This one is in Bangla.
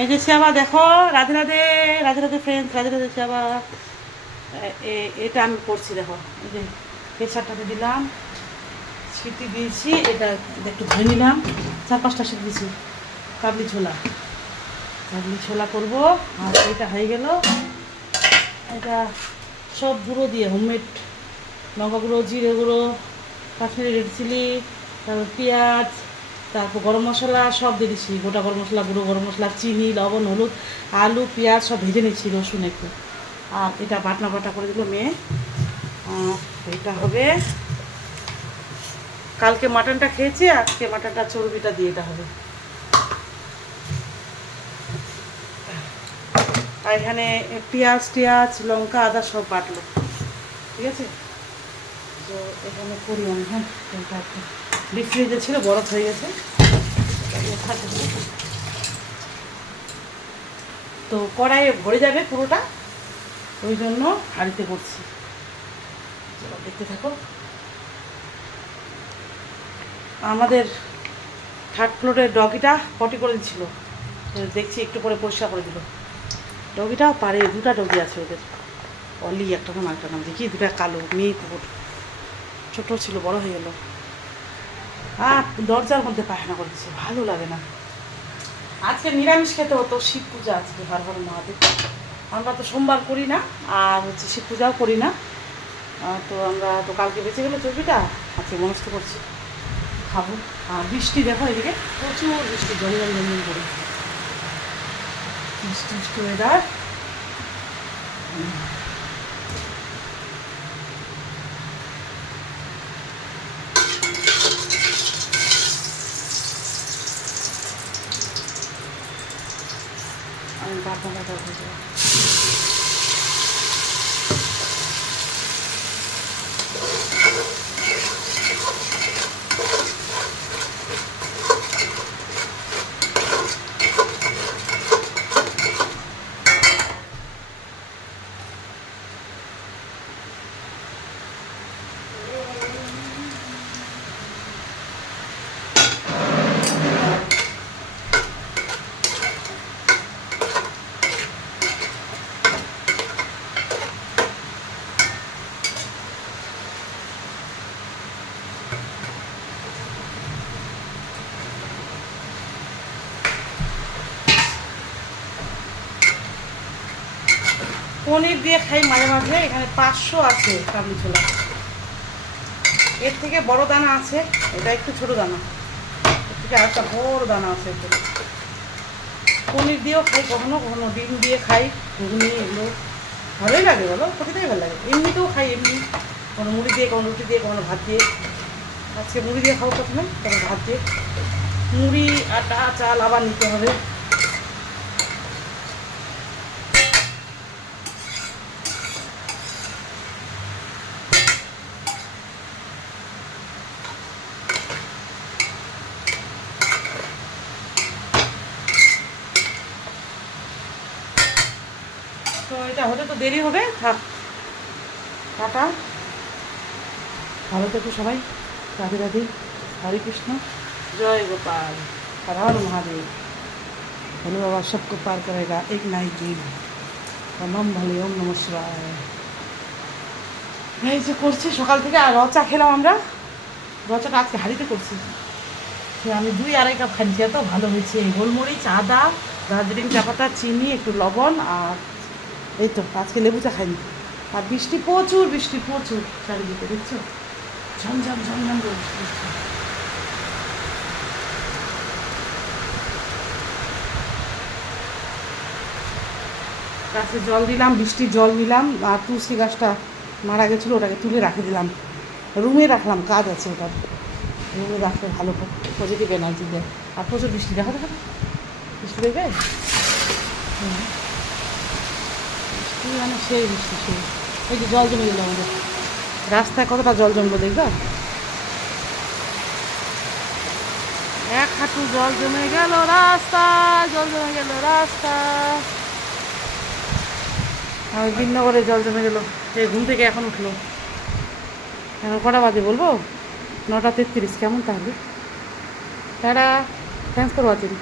এই যে শ্যামা দেখো, রাধে রাধে, রাধে রাধে ফ্রেন্ডস, রাধে রাধে শ্যামা। এটা আমি করছি দেখো, এই যে প্রেসারটাতে দিলাম, সিটি দিয়েছি, এটা একটু ধুয়ে নিলাম, 4-5টা সিটি দিয়েছি। কাবলি ছোলা, কাবলি ছোলা করবো। আর এটা হয়ে গেল, এটা সব গুঁড়ো দিয়ে হোমমেড, লঙ্কা গুঁড়ো, জিরে গুঁড়ো, কাশ্মীরি রেড চিলি, তারপর পেঁয়াজ, তারপর গরম মশলা সব দিয়ে দিচ্ছি, গোটা গরম মশলা, গুঁড়ো গরম মশলা, চিনি, লবণ, হলুদ, আলু, পেঁয়াজ সব ভেজে নিচ্ছি, রসুন একটু। আর এটা বাটনা বাটা করে দিল মেয়ে। আর এটা হবে, কালকে মাটনটা খেয়েছি, আজকে মাটনটা চর্বিটা দিয়ে এটা হবে। আর এখানে পেঁয়াজ টিয়াজ, লঙ্কা, আদা সব বাটলো, ঠিক আছে। তো এখানে করি আমি, হ্যাঁ এটা ডিপ ফ্রিজে ছিল, বরফ হয়ে গেছে। তো কড়াইয়ে ভরে যাবে পুরোটা, ওই জন্য হাঁড়িতে করছি। চলো দেখতে থাকো। আমাদের 3rd ফ্লোরের ডগিটা পটি করে দিচ্ছিল, দেখছি একটু পরে পরিষ্কার করে দিল। ডগিটাও পারে, 2টা ডগি আছে ওদের, অলি একটা নাম একটা নাম, দেখি 2টা কালো মেয়ে কুকুর, ছোটো ছিল বড় হয়ে গেল। আর দরজার মধ্যে পায়খানা করে দিচ্ছে, ভালো লাগে না। আজকে নিরামিষ খেতে হতো, শিব পূজা আজকে, হর হর মহাদেব। আমরা তো সোমবার করি না, আর হচ্ছে শিব পূজাও করি না। তো আমরা তো কালকে বেঁচে গেলো চর্বিটা, আজকে মনস্থ করছি খাবো। আর বৃষ্টি দেখো, এদিকে প্রচুর বৃষ্টি, জল করে বৃষ্টি বৃষ্টি ওয়েদার। আমি বাটনা বাটা ভেজে পনির দিয়ে খাই মাঝে মাঝে। এখানে 500 আছে কাবলি ছোলা, এর থেকে বড় দানা আছে, এটা একটু ছোট দানা, এর থেকে আরেকটা বড় দানা আছে একটু। পনির দিয়েও খাই, কখনো কখনো ডিম দিয়ে খাই, ঘুগনি, এগুলো ভালোই লাগে, বলো প্রতিটাই ভালো লাগে। এমনিতেও খাই, এমনি কোনো মুড়ি দিয়ে, কোনো রুটি দিয়ে, কোনো ভাত দিয়ে। আজকে মুড়ি দিয়ে খাবো প্রথমে, তারপর ভাত দিয়ে। মুড়ি, আটা, চাল আবার নিতে হবে। তো এটা হতে তো দেরি হবে, থাক, টাটা, ভালো থেকো সবাই, রাধে রাধে, হরে কৃষ্ণ, জয় গোপাল, হর হর মহাদেব। भोले बाबा सबको पार करेगा एक ना एक दिन। নম ভালো, ওম নমঃ শিবায়। এই যে করছি সকাল থেকে, আর রচা খেলাম আমরা, রচাটা আজকে হাঁড়িতে করছি। সে আমি 2-2.5 কাপ খাচ্ছি, এত ভালো হয়েছে। গোলমরিচ, আদা, দার্জিলিং চা পাতা, চিনি, একটু লবণ, আর এই তো আজকে লেবু চা খাইনি। আর বৃষ্টি প্রচুর, বৃষ্টি প্রচুর চারিদিকে, দেখছো ঝমঝম ঝমঝম করে বৃষ্টি। গাছে জল দিলাম, বৃষ্টির জল দিলাম। আর তুলসী গাছটা মারা গেছিলো, ওটাকে তুলে রাখে দিলাম, রুমে রাখলাম, কাজ আছে ওটার, রুমে রাখলে ভালো পজিটিভ এনার্জি দেয়। আর প্রচুর বৃষ্টি, দেখো দেখো বৃষ্টি দেবে, বৃষ্টি মানে সেই বৃষ্টি, সেই এই যে জল জমে গেলো আমাদের রাস্তায়, কতটা জল জমলো দেখবা, 1 হাঁটু জল জমে গেল রাস্তা, জল জমে গেল রাস্তা। আমি বিনগরে জল জমে গেলো। এই ঘুম থেকে এখন উঠলো, এখন কটা বাজে বলবো, 9টা 33। কেমন তাহলে, টাটা, থ্যাংকস ফর ওয়াচিং।